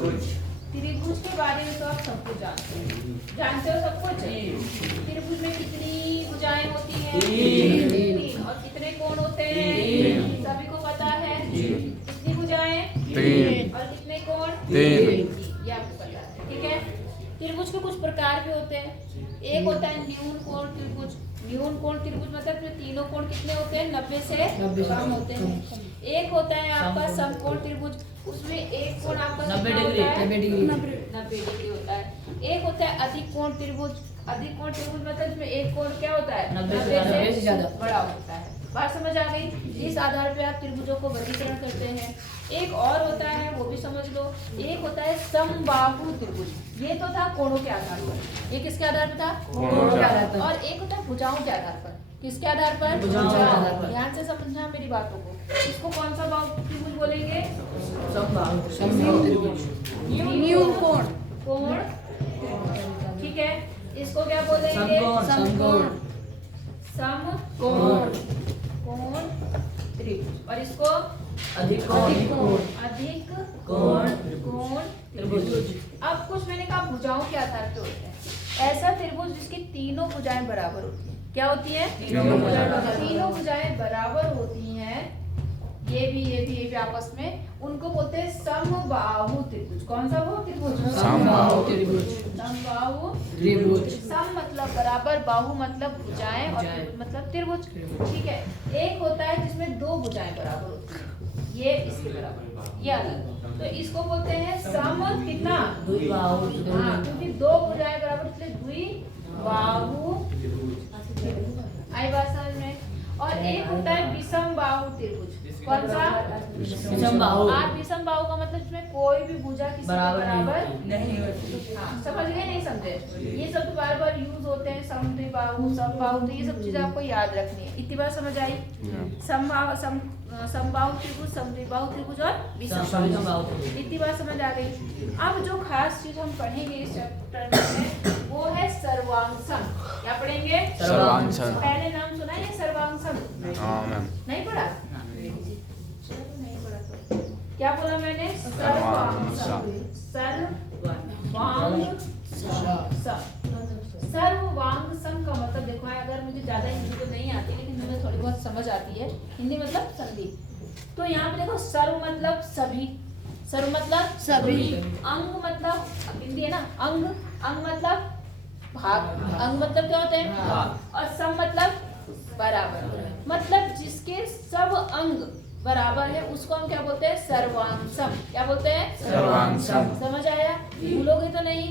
त्रिभुज के बारे में तो आप सब कुछ जानते हो सब कुछ। त्रिभुज में कितनी भुजाएं होती हैं? तीन। और कितने कोण होते हैं? सभी को पता है। कितनी भुजाएं? तीन। और कितने कोण? तीन। ये आपको पता है, ठीक है। त्रिभुज के कुछ प्रकार भी होते हैं। एक होता है न्यून कोण त्रिभुज। न्यून कोण त्रिभुज मतलब तीनों कोण कितने होते हैं? 90 से कम होते हैं। एक होता है आपका समकोण त्रिभुज, उसमें एक कोण आपका 90 डिग्री होता है। एक होता है अधिक कोण त्रिभुज। अधिक कोण त्रिभुज मतलब इसमें एक कोण क्या होता है? 90 से ज्यादा बड़ा होता है। बात समझ आ गई? इस आधार पे आप त्रिभुजों को वर्गीकरण करते हैं। एक और होता है, वो भी समझ लो, एक होता है समबाहु त्रिभुज। ये तो था कोणों के आधार पर। ये किसके आधार पर था? कोणों के आधार पर। और एक होता है भुजाओं के आधार पर। किसके आधार पर? भुजाओं के आधार पर। ध्यान से समझना मेरी बातों को। इसको कौन सा बाहु त्रिभुज बोलेंगे? समबाहु त्रिभुज। न्यून कोण कोण, ठीक है। इसको क्या बोलेंगे? समकोण। समकोण कोण त्रिभुज। और इसको अधिक कोण अधिक कोण कोण त्रिभुज। अब कुछ मैंने कहा भुजाओं के आधार पे होते हैं। ऐसा त्रिभुज जिसकी तीनों भुजाएं बराबर होती हैं। क्या होती है? तीनों भुजाएं बराबर होती हैं। ये भी आपस में, उनको बोलते हैं समबाहु त्रिभुज। कौन सा बाहु त्रिभुज? समबाहु त्रिभुज। समबाहु त्रिभुज। सम मतलब बराबर, बाहु मतलब भुजाएं, और त्रिभुज मतलब त्रिभुज, ठीक है। एक होता है जिसमें दो भुजाएं बराबर होती हैं, ये इसके बराबर, ये अलग। तो इसको बोलते हैं सम कितना? द्विबाहु। हाँ, क्योंकि दो भुजाएं बराबर इसलिए द्विबाहु। आई बात समझ में? और एक होता है विषम बाहु त्रिभुज। कौन सा? विषम बाहु। आप विषम बाहु का मतलब इसमें कोई भी भुजा किसी बराबर नहीं होती। हाँ, समझ गए? नहीं समझे? ये सब बार बार यूज होते हैं, समद्विबाहु, समबाहु, तो ये सब चीजें आपको याद रखनी है। इतनी बार समझ आई? समबाहु त्रिभुज, समद्विबाहु त्रिभुज और विषम बाहु, इतनी बार समझ आ गई। अब जो खास चीज हम पढ़ेंगे इस चैप्टर में वो है सर्वांशम। क्या पढ़ेंगे? सर्वांशम। पहले नाम सुना है सर्वांशम? नहीं पढ़ा? नहीं पढ़ा तो क्या बोला मैंने? सर्वांशम। सर्वांशम का मतलब देखो, अगर मुझे ज्यादा हिंदी तो नहीं आती, लेकिन मुझे थोड़ी बहुत समझ आती है हिंदी, मतलब संधि। तो यहाँ पे देखो, सर्व मतलब सभी, सर्व मतलब सभी, अंग मतलब हिंदी है ना, अंग, अंग मतलब भाग, अंग मतलब क्या होते हैं? भाग। और सम मतलब बराबर, मतलब जिसके सब अंग बराबर है उसको हम क्या बोलते हैं? सर्वांशम। क्या बोलते हैं? सर्वांशम। समझ आया? भूलोगे तो नहीं।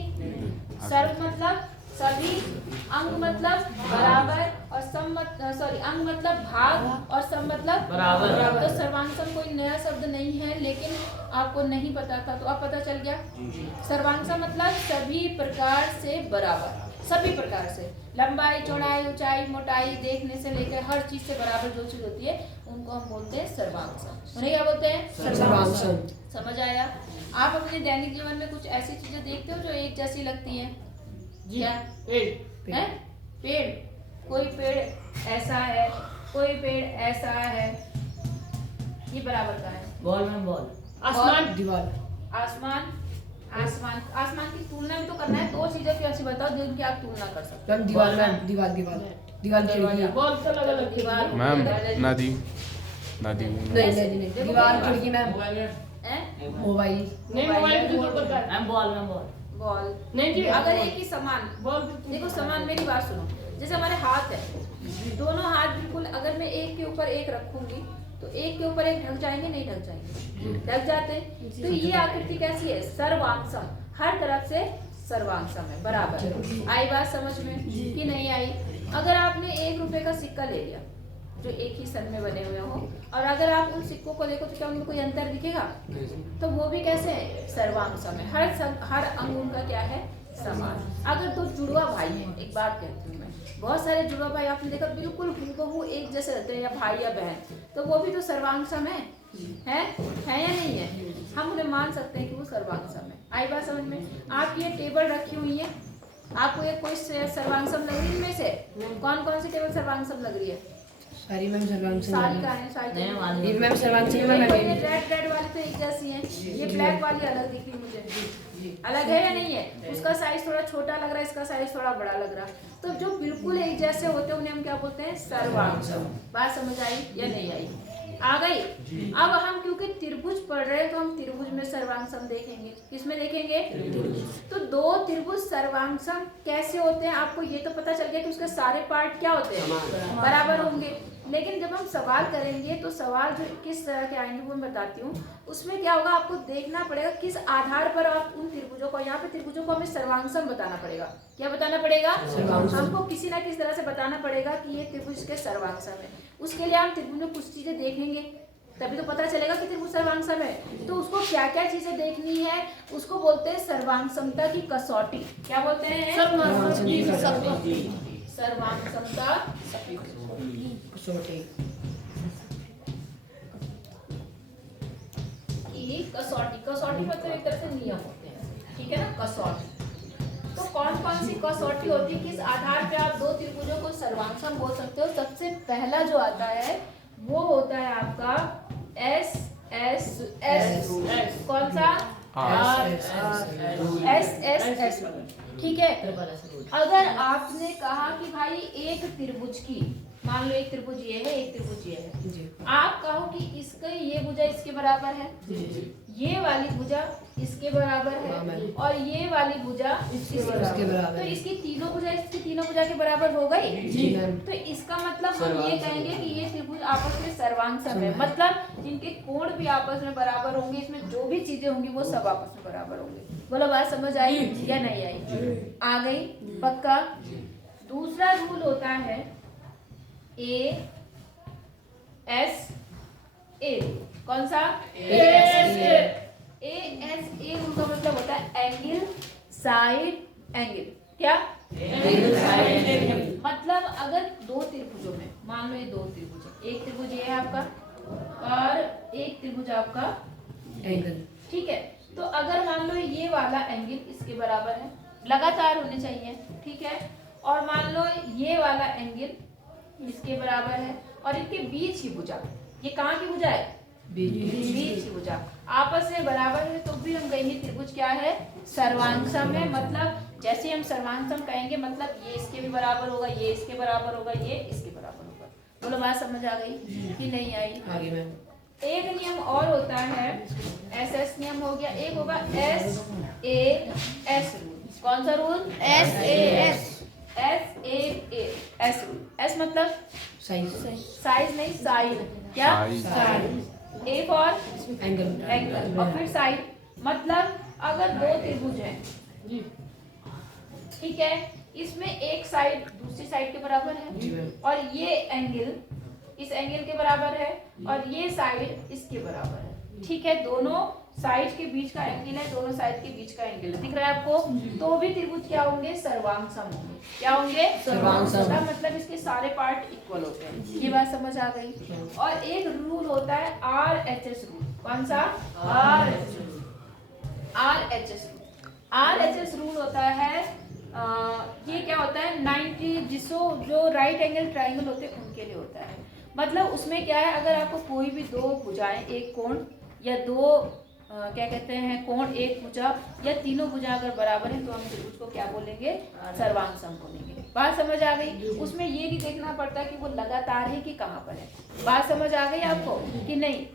सर्व मतलब सभी, अंग मतलब बराबर, और सम अंग मतलब भाग, और सम मतलब बराबर। तो सर्वांशम कोई नया शब्द नहीं है, लेकिन आपको नहीं पता था तो अब पता चल गया। सर्वांशम मतलब सभी प्रकार से बराबर, सभी प्रकार से, लंबाई, चौड़ाई, ऊंचाई, मोटाई, देखने से लेकर हर चीज से बराबर जो चीज होती है उनको हम बोलते हैं सर्वांशम। उन्हें क्या बोलते हैं? सर्वांशम। समझ आया? आप अपने दैनिक जीवन में कुछ ऐसी चीजें देखते हो जो एक जैसी लगती है? क्या? पेड़ है? पेड़, कोई पेड़ ऐसा है, कोई पेड़ ऐसा है, ये बराबर का है। बॉल में बॉल, आसमान, दीवार, आसमान, आसमान, आसमान की तुलना भी तो करना है। दो चीजें की ऐसी बताओ जिनकी आप तुलना कर सकते हो। दीवार में, दीवार दीवार दीवार खिड़की, बॉल तो अलग अलग, दीवार मैम नदी, नदी नहीं, दीवार खिड़की में मोबाइल, नहीं, मोबाइल भी तो प्रकार मैम बॉल में बॉल, बॉल नहीं जी। अगर एक ही समान बॉल, देखो समान, मेरी बात सुनो, जैसे हमारे हाथ है, दोनों हाथ बिल्कुल, अगर मैं एक के ऊपर एक रखूंगी तो एक के ऊपर एक ढक जाएंगे? नहीं ढक जाएंगे? ढक जाते हैं। तो ये आकृति कैसी है? सर्वांशम, हर तरफ से सर्वांशम है, बराबर। आई बात समझ में कि नहीं आई? अगर आपने 1 रुपए का सिक्का ले लिया जो एक ही सन में बने हुए हो, और अगर आप उन सिक्कों को देखो तो क्या उनमें कोई अंतर दिखेगा? तो वो भी कैसे है? सर्वांशम है, हर अंग उनका क्या है? समान। अगर दो जुड़वा भाई हैं, एक बात कहती हूँ मैं, बहुत सारे जुड़वा भाई आपने देखा बिल्कुल हूबहू एक जैसे रहते हैं, या भाई या बहन, तो वो भी तो सर्वांशम है या नहीं है? हम उन्हें मान सकते हैं कि वो सर्वांशम है। आई बात समझ में? आप ये टेबल रखी हुई है, आपको ये कोई सर्वांशम लग रही है? इनमें से कौन कौन सी टेबल सर्वांशम लग रही है? सारी मैम सर्वांग सारी का है, सारी ये का मैम सर्वांग सिंह मैम ये रेड वाली तो एक जैसी है, ये ब्लैक वाली अलग दिख रही मुझे, अलग है या नहीं है? उसका साइज थोड़ा छोटा लग रहा है, इसका साइज थोड़ा बड़ा लग रहा है। तो जो बिल्कुल एक जैसे होते हैं उन्हें हम क्या बोलते हैं? सर्वांगसम। बात समझ आई या नहीं आई? आ गई। अब हम क्योंकि त्रिभुज पढ़ रहे हैं तो हम त्रिभुज में सर्वांगसम देखेंगे। किसमें देखेंगे? तो दो त्रिभुज सर्वांगसम कैसे होते हैं? आपको ये तो पता चल गया कि उसके सारे पार्ट क्या होते हैं? बराबर होंगे। लेकिन जब हम सवाल करेंगे तो सवाल जो किस तरह के आएंगे वो मैं बताती हूँ। उसमें क्या होगा, आपको देखना पड़ेगा किस आधार पर आप उन त्रिभुजों को, यहाँ पे त्रिभुजों को हमें सर्वांगसम बताना पड़ेगा। क्या बताना पड़ेगा? हमको किसी ना किसी तरह से बताना पड़ेगा कि ये त्रिभुज के सर्वांगसम है। उसके लिए हम त्रिभुज में कुछ चीजें देखेंगे, तभी तो पता चलेगा कि त्रिभुज सर्वांगसम है। तो उसको क्या क्या चीजें देखनी है, उसको बोलते हैं सर्वांगसमता की कसौटी। क्या बोलते हैं? सर्वांगसमता कसौटी की कसौटी। कसौटी मतलब एक तरह से नियम होते हैं, ठीक है ना? कसौटी। तो कौन कौन सी कसौटी होती है, किस आधार पे आप दो त्रिभुजों को सर्वांगसम बोल सकते हो? सबसे पहला जो आता है वो होता है आपका एस एस एस। कौन सा? S S S. ठीक है। अगर आपने कहा कि भाई एक त्रिभुज की, मान लो एक त्रिभुज ये है, एक त्रिभुज ये है, आप कहो कि इसका ये भुजा इसके बराबर है, ये वाली भुजा इसके बराबर है और ये वाली भुजा इसके बराबर, तो इसकी तीनों भुजा इसकी तीनों भुजा के बराबर हो गई। तो इसका मतलब हम ये कहेंगे कि ये त्रिभुज आपस में सर्वांगसम है, मतलब इनके कोण भी आपस में बराबर होंगे, इसमें जो भी चीजें होंगी वो सब आपस में बराबर होंगे। बोलो बात समझ आई या नहीं आई? आ गई? पक्का? दूसरा रूल होता है ए एस ए। कौन सा? ए एस ए रूल का मतलब होता है एंगल साइड एंगल। क्या? Angle side angle. मतलब अगर दो त्रिभुजों में, मान लो ये दो त्रिभुज है, एक त्रिभुज ये है आपका और एक त्रिभुज आपका एंगल, ठीक है। तो अगर मान लो ये वाला एंगल इसके बराबर है, लगातार होने चाहिए, ठीक है, और मान लो ये वाला एंगल इसके बराबर है और इनके बीच की भुजा, ये कहाँ की भुजा है? बीच की भुजा आपस में बराबर है, तो भी हम कहेंगे त्रिभुज क्या है? सर्वांगसम है। मतलब जैसे हम सर्वांगसम कहेंगे मतलब ये इसके भी बराबर होगा, ये इसके बराबर होगा, ये इसके बराबर होगा। बोलो बात समझ आ गई कि नहीं आई? आगे मैम एक नियम और होता है, एस एस नियम हो गया, एक होगा एस ए एस रूल। कौन सा rule? S A S. S A S rule. S मतलब साइज, साइज नहीं, साइड। क्या? Side. A for angle, angle और फिर साइड। मतलब अगर दो त्रिभुज हैं, ठीक है, इसमें एक साइड दूसरी साइड के बराबर है और ये एंगल इस एंगल के बराबर है और ये साइड इसके बराबर है, ठीक है, दोनों साइड के बीच का एंगल है, दोनों साइड के बीच का एंगल है, दिख रहा है आपको? तो भी त्रिभुज क्या होंगे? सर्वांगसम होंगे। क्या होंगे? सर्वांगसम। मतलब इसके सारे पार्ट इक्वल होते हैं। ये बात समझ आ गई? और एक रूल होता है RHS रूल। कौन सा? RHS rule. RHS रूल होता है ये क्या होता है? 90 जो राइट एंगल ट्राइंगल होते हैं उनके लिए होता है। मतलब उसमें क्या है, अगर आपको कोई भी दो भुजाएं, एक कोण या दो क्या कहते हैं कोण, एक भुजा या तीनों भुजा अगर बराबर है तो हम त्रिभुज को क्या बोलेंगे? सर्वांगसम बोलेंगे। बात समझ आ गई? उसमें ये भी देखना पड़ता है कि वो लगातार है कि कहाँ पर है। बात समझ आ गई आपको कि नहीं?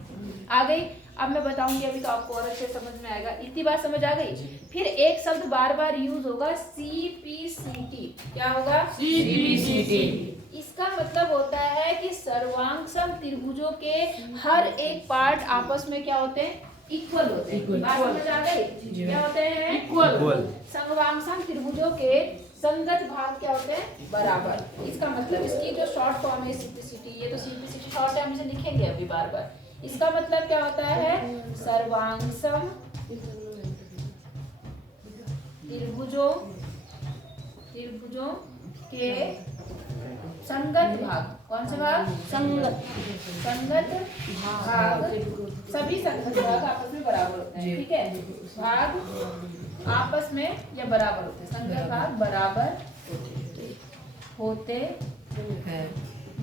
आ गई? अब मैं बताऊंगी, अभी तो आपको और अच्छे समझ में आएगा। इतनी बात समझ आ गई? फिर एक शब्द बार बार यूज होगा, CPCT। क्या होगा? CPCT। इसका मतलब होता है कि सर्वांगसम त्रिभुजों के हर एक पार्ट आपस में क्या होते हैं? इक्वल होते हैं। बात समझ आ गई? क्या होते हैं? इक्वल। समवांगसम त्रिभुजों के संगत भाग क्या होते हैं? बराबर। इसका मतलब इसकी जो शॉर्ट फॉर्म है CPCT, ये तो CPCT शॉर्ट है, हम इसे लिखेंगे अभी बार बार। इसका मतलब क्या होता है? सर्वांगसम त्रिभुजों के संगत भाग। कौन से भाग? संगत भाग। सभी संगत भाग आपस में बराबर होते हैं, ठीक है? भाग आपस में या बराबर होते हैं, संगत भाग बराबर होते हैं।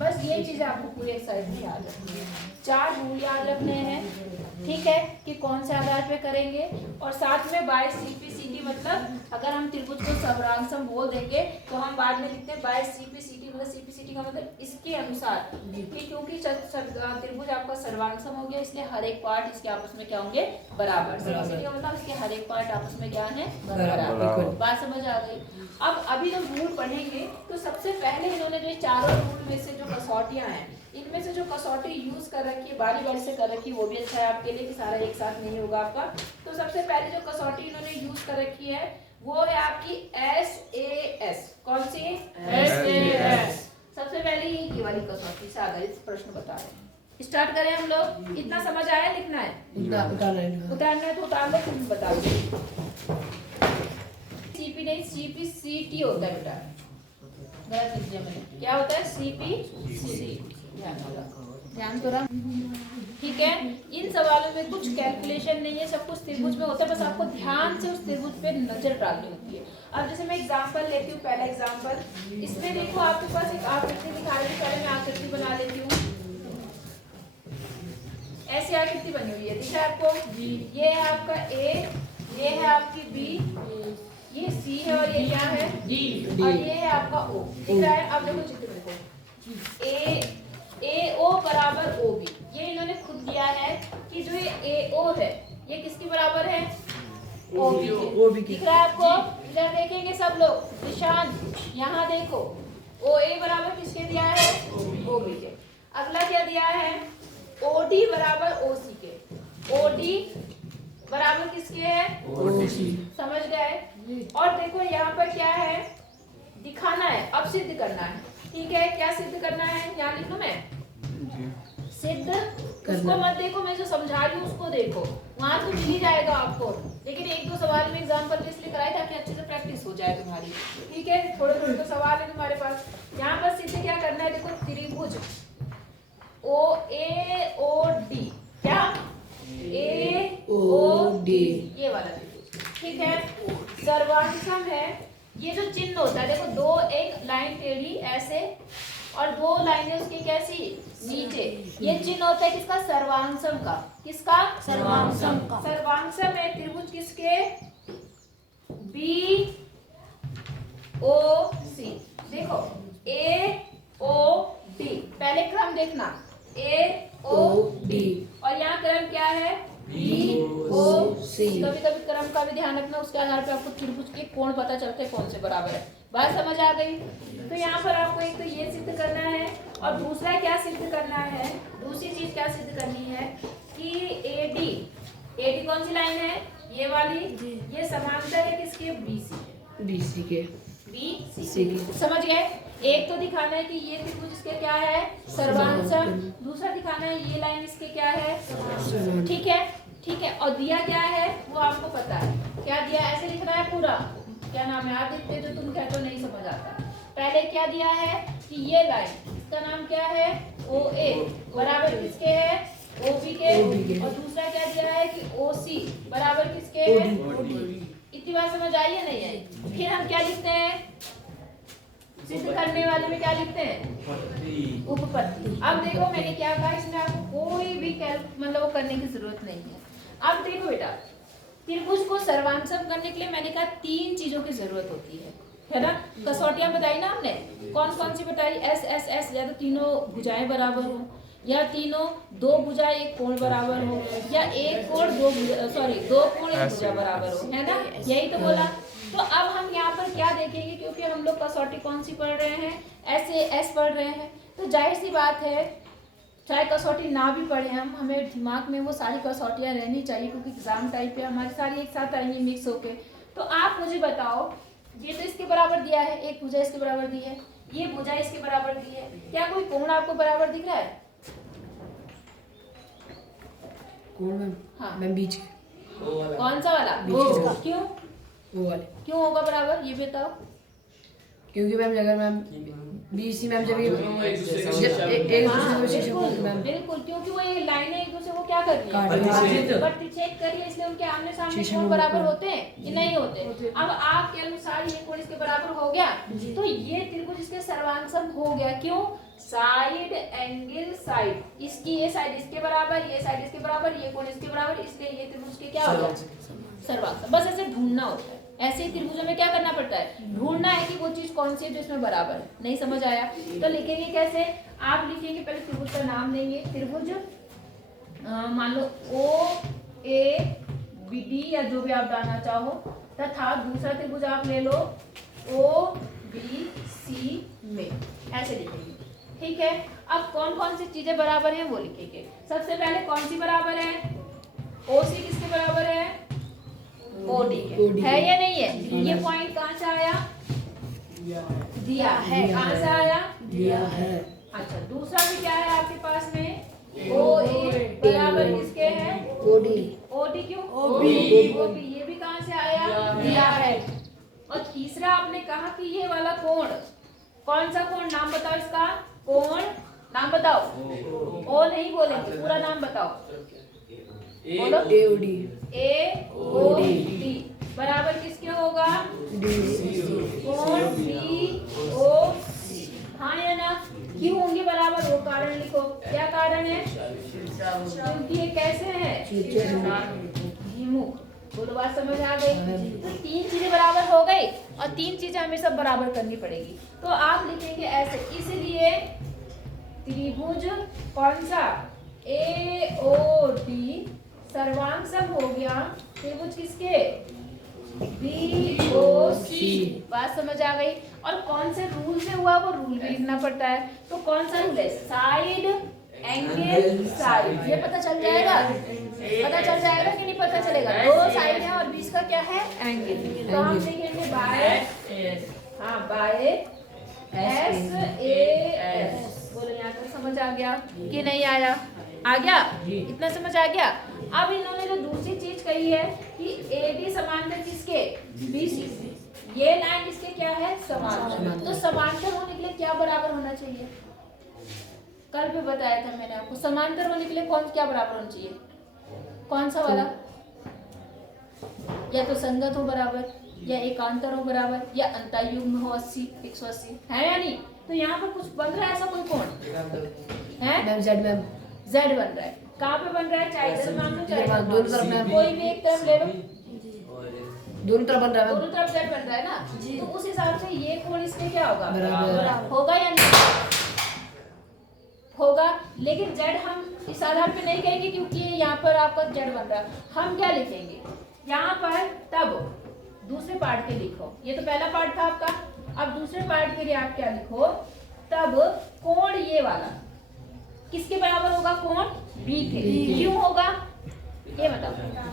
बस ये चीज आपको पूरी एक्सरसाइज में याद रखनी है। 4 रूल याद रखने हैं, ठीक है, कि कौन से आधार पे करेंगे। और साथ में बाय सीपीसीटी, मतलब अगर हम त्रिभुज को सर्वांगसम बोल देंगे तो हम बाद में लिखते हैं बाय सीपीसीटी, मतलब सीपीसीटी का मतलब इसके अनुसार, कि क्योंकि त्रिभुज आपका सर्वांगसम हो गया इसलिए हर एक पार्ट इसके आपस में क्या होंगे, बराबर। सीपीसीटी का मतलब इसके हर एक पार्ट आपस में क्या है, बराबर। बात समझ आ गई। अब अभी जब रूल पढ़ेंगे तो सबसे पहले इन्होंने जो चारों रूल में से जो कसौटियां हैं, इनमें से जो कसौटी यूज कर रखी है, बारी बारी से कर रखी है, वो भी अच्छा है आपके लिए कि सारा एक साथ नहीं होगा आपका। तो सबसे पहले जो कसौटी इन्होंने यूज कर रखी है वो है आपकी SAS। कौन सी? SAS। सबसे पहले ये वाली कसौटी से आधारित प्रश्न बता रहे हैं। स्टार्ट करें हम लोग। इतना समझ आया? लिखना है, उतारना है तो उतार लो, तुम बता दो। सीपी नहीं, सीपीसीटी होता है बेटा, गलत लिख दिया मैंने। क्या होता है? सीपीसी। ध्यान तो रहा, ठीक है। इन सवालों में कुछ कैलकुलेशन नहीं है, सब कुछ त्रिभुज में होता है, बस आपको ध्यान से उस त्रिभुज पे नजर डालनी होती है। अब जैसे मैं एग्जांपल लेती हूँ, पहला एग्जांपल, इसमें देखो आपके पास एक आकृति दिखा रही है, पहले मैं आकृति बना लेती हूँ। ऐसी आकृति बनी हुई है, दिख रहा है आपको? ये है आपका A, ये है आपकी B, ये C है और ये क्या है? D, और ये है आपका O। दिख रहा है? अब देखो चित्र देखो, AO बराबर OB। ये इन्होंने खुद दिया है कि जो ये AO है ये किसकी बराबर है? OB के। दिख रहा है आपको? इधर देखेंगे सब लोग, निशान यहाँ देखो, OA बराबर किसके दिया है? OB के। अगला क्या दिया है? OD बराबर OC के। OD बराबर किसके है? OC। समझ गए? और देखो यहाँ पर क्या है, दिखाना है, अब सिद्ध करना है, ठीक है। क्या सिद्ध करना है? यहाँ लिख लूं मैं, सिद्ध। उसको मत देखो, मैं जो समझा रही हूँ उसको देखो, वहां तो मिल ही जाएगा आपको, लेकिन 1-2 सवाल में एग्जाम्पल इसलिए कराए ताकि अच्छे से प्रैक्टिस हो जाए तुम्हारी, ठीक है। थोड़े थोड़े तो सवाल है तुम्हारे पास। यहाँ पर सिद्ध क्या करना है, देखो त्रिभुज OAOD, क्या AOD, ये वाला त्रिभुज, ठीक है, सर्वांगसम है। ये जो चिन्ह होता है देखो, 2 एक लाइन टेढ़ी ऐसे और 2 लाइनें उसकी कैसी, नीचे, ये चिन्ह होता है किसका? सर्वांगसम का। किसका? सर्वांगसम का। सर्वांगसम है त्रिभुज किसके? BOC। देखो AOD, पहले क्रम देखना, AOD, और यहाँ क्रम क्या है? BOC। कभी कभी क्रम का भी ध्यान रखना, उसके आधार पे आपको त्रिभुज के कोण पता चलते हैं कौन से बराबर है। बात समझ आ गई? तो यहाँ पर आपको एक तो ये सिद्ध करना है, और दूसरा क्या सिद्ध करना है, दूसरी चीज क्या सिद्ध करनी है कि AD कौन सी लाइन है? ये वाली, ये समांतर है किसके? BC के। BC। समझ गए? एक तो दिखाना है कि ये त्रिभुज इसके क्या है? सर्वांगसम। दूसरा दिखाना है ये लाइन इसके क्या है? ठीक है, ठीक है। और दिया क्या है वो आपको पता है, क्या दिया? ऐसे लिखना है पूरा, क्या नाम है, आप लिखते जो तुम कहते हो नहीं समझ आता। पहले क्या दिया है कि ये लाइन, इसका नाम क्या है? OA बराबर किसके है? OB के। और दूसरा क्या दिया है कि OC बराबर किसके है? OD। इतनी बात समझ आई है नहीं है? फिर हम क्या लिखते हैं, सिद्ध करने वाले में क्या लिखते हैं? उपपत्ति। अब देखो मैंने क्या कहा, इसमें आपको कोई भी मतलब वो करने की जरूरत नहीं है। अब देखो बेटा, त्रिभुज को सर्वांगसम करने के लिए मैंने कहा 3 चीजों की जरूरत होती है ना। कसौटियां बताई ना हमने, कौन कौन सी बताई? S या तो तीनों भुजाएं बराबर हो, या तीनों 2 भुजा 1 कोण बराबर हो, या 1 कोण 2 कोण 1 भुजा बराबर हो, है ना, यही तो बोला। तो अब हम यहाँ पर क्या देखेंगे, क्योंकि हम लोग कसौटी कौन सी पढ़ रहे हैं? SAS पढ़ रहे हैं, तो जाहिर सी बात है चाहे कसौटी ना भी पढ़े हम, हमें दिमाग में वो सारी कसौटियाँ रहनी चाहिए, क्योंकि एग्जाम टाइप पे हमारी सारी एक साथ आएंगी मिक्स होके। तो आप मुझे बताओ, ये तो इसके बराबर दिया है, एक भुजा इसके बराबर दी है, ये भुजा इसके बराबर दी है, क्या कोई कोण आपको बराबर दिख रहा है? कोण मैम? हाँ मैम बीच कौन सा वाला? क्यों? वो वाले। क्यों होगा बराबर, ये बताओ। क्योंकि मैम अगर मैम BC मैम जब एक दूसरे बिल्कुल, क्योंकि वो ये लाइनें एक दूसरे को क्या कर रही है? प्रतिच्छेद कर रही है, इसलिए उनके आमने सामने कोण बराबर होते हैं कि नहीं होते? अब आपके अनुसार ये कोण इसके बराबर हो गया, तो ये त्रिभुज इसके सर्वांगसम हो गया। क्यों? साइड एंगल साइड, इसकी ये साइड इसके बराबर, ये साइड इसके बराबर, ये कोण इसके बराबर, इसलिए ये त्रिभुज के क्या हो गया सर्वांग। बस ऐसे ढूंढना होता है, ऐसे ही त्रिभुजों में क्या करना पड़ता है, ढूंढना है कि वो चीज कौन सी है जो इसमें बराबर है। नहीं समझ आया तो लिखेंगे कैसे, आप लिखेंगे पहले त्रिभुज का नाम देंगे, त्रिभुज मान लो ओ ए बी डी या जो भी आप डालना चाहो, तथा दूसरा त्रिभुज आप ले लो ओ बी सी में, ऐसे लिखेंगे। ठीक है, अब कौन कौन सी चीजें बराबर हैं वो लिखेंगे। सबसे पहले कौन सी बराबर है, ओ सी किसके बराबर है, ओ डी के, है या नहीं है। ये पॉइंट कहाँ से आया, दिया है, कहाँ से आया, दिया है। अच्छा, दूसरा भी क्या है आपके पास में, ओ ए बराबर किसके है, ओडी। ओडी क्यों, ओबी। ओबी, ये भी कहाँ से आया, दिया है। और तीसरा आपने कहा कि ये वाला कोण, कौन सा कोण, नाम बताओ इसका, कोण नाम बताओ, ओ नहीं बोलेंगे, पूरा नाम बताओ, बोलो, ए ओडी। ए ओ डी बराबर किसके होगा, कोण बी ओ सी। हाँ या ना, क्यों होंगे बराबर, वो कारण लिखो, क्या कारण है, क्योंकि ये कैसे है, विमुख। बोलो, बात समझ आ गई। तो तीन चीजें बराबर हो गई और तीन चीजें हमें सब बराबर करनी पड़ेगी। तो आप लिखेंगे ऐसे, इसलिए त्रिभुज कौन सा, ए ओ डी सर्वांग सम हो गया त्रिभुज किसके, बी ओ सी। बात समझ आ गई। और कौन से रूल से हुआ वो रूल भी लिखना पड़ता है। तो कौन सा रूल है, साइड एंगल साइड, ये पता चल जाएगा, पता चल जाएगा कि नहीं पता चलेगा, दो साइड है और बीच का क्या है एंगल। तो हम लिखेंगे बाय, हाँ बाय एस ए एस। बोलो, यहाँ तक समझ आ गया कि नहीं आया, आ गया, इतना समझ आ गया। अब इन्होंने जो दूसरी चीज कही है कि ए डी समांतर किसके, बी सी, ये लाइन इसके क्या है, समांतर। तो समांतर होने के लिए क्या बराबर होना चाहिए, कल भी बताया था मैंने आपको, समांतर होने के लिए कौन क्या बराबर होना चाहिए, कौन सा वाला, या तो संगत हो बराबर, या एकांतर हो बराबर, या अंतःयुग्म हो 80 180, है या नहीं। तो यहाँ पर कुछ बन रहा है ऐसा कोई कोण है, मैम जेड मैम, जेड बन रहा है, कहाँ पे बन रहा है, चाहे इधर मान लो चाहे इधर दोनों तरफ मान लो। मैम। कोई भी एक तरफ ले लो, दोनों तरफ बन रहा है दोनों मैम। तरफ जेड बन रहा है ना, तो उस हिसाब से ये कोण इसमें क्या होगा, बराबर होगा या नहीं होगा। लेकिन जेड हम इस आधार पे नहीं कहेंगे क्योंकि यहाँ पर आपका जेड बन रहा है। हम क्या लिखेंगे यहाँ पर, तब दूसरे पार्ट के लिखो, ये तो पहला पार्ट था आपका, अब दूसरे पार्ट के लिए आप क्या लिखो, तब कोण ये वाला किसके बराबर होगा, कोण बी के। क्यों होगा ये बताओ,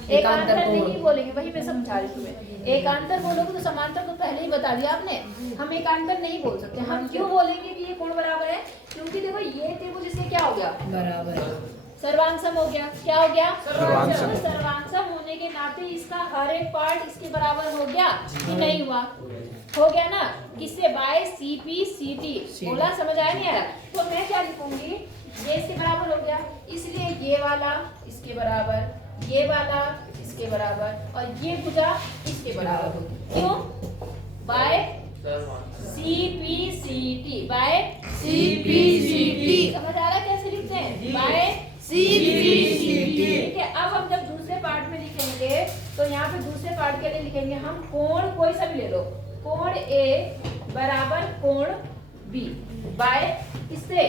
एकांतर नहीं बोलेंगे, वही मैं समझा रही तुम्हें। एकांतर बोलोगे तो समांतर तो पहले ही बता दिया आपने, हम एकांतर नहीं बोल सकते। हम क्यों बोलेंगे कि ये कोण बराबर है, क्योंकि देखो ये त्रिभुज इससे क्या हो गया, बराबर, सर्वांगसम हो गया। क्या हो गया, सर्वांगसम। सर्वांगसम होने के नाते इसका हर एक पार्ट इसके बराबर हो गया कि नहीं हुआ, हो गया ना, किससे, by C P C T. बोला, समझ आया नहीं आया। तो मैं क्या लिखूंगी, ये इसके बराबर हो गया, इसलिए ये वाला इसके बराबर, ये वाला इसके बराबर, और ये भुजा इसके बराबर होगी। क्यों, by C P C T, by C P C T. समझ आ रहा है कैसे लिखते हैं, by C P C T. ठीक है। अब हम जब दूसरे पार्ट में लिखेंगे तो यहाँ पे दूसरे पार्ट के लिए लिखेंगे हम कोण, कोई सा भी ले लो, कोण ए बराबर कोण बी बाय इससे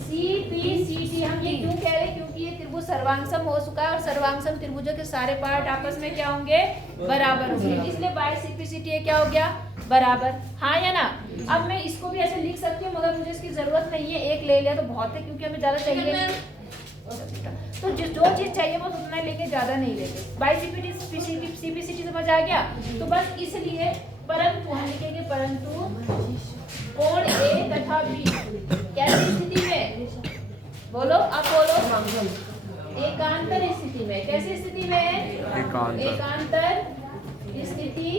सी पी सी टी। हम ये क्यों कह रहे हैं, क्योंकि ये त्रिभुज सर्वांगसम हो चुका है और सर्वांगसम त्रिभुजों के सारे पार्ट आपस में क्या होंगे, बराबर होंगे, इसलिए by C P C T क्या हो गया, बराबर। हाँ या ना। अब मैं इसको भी ऐसे लिख सकती हूँ मगर मुझे इसकी जरूरत नहीं है, एक ले लिया तो बहुत है क्योंकि हमें ज्यादा चाहिए नहीं। तो जिस जो चीज चाहिए वो उतना लेके ज्यादा नहीं लेते। बाय सीपीसीटी समझ आ गया। तो बस इसलिए परंतु हम लिखेंगे, परंतु कोण ए तथा बी कैसी स्थिति में, बोलो आप बोलो, एकांतर स्थिति में। कैसी स्थिति में, एकांतर स्थिति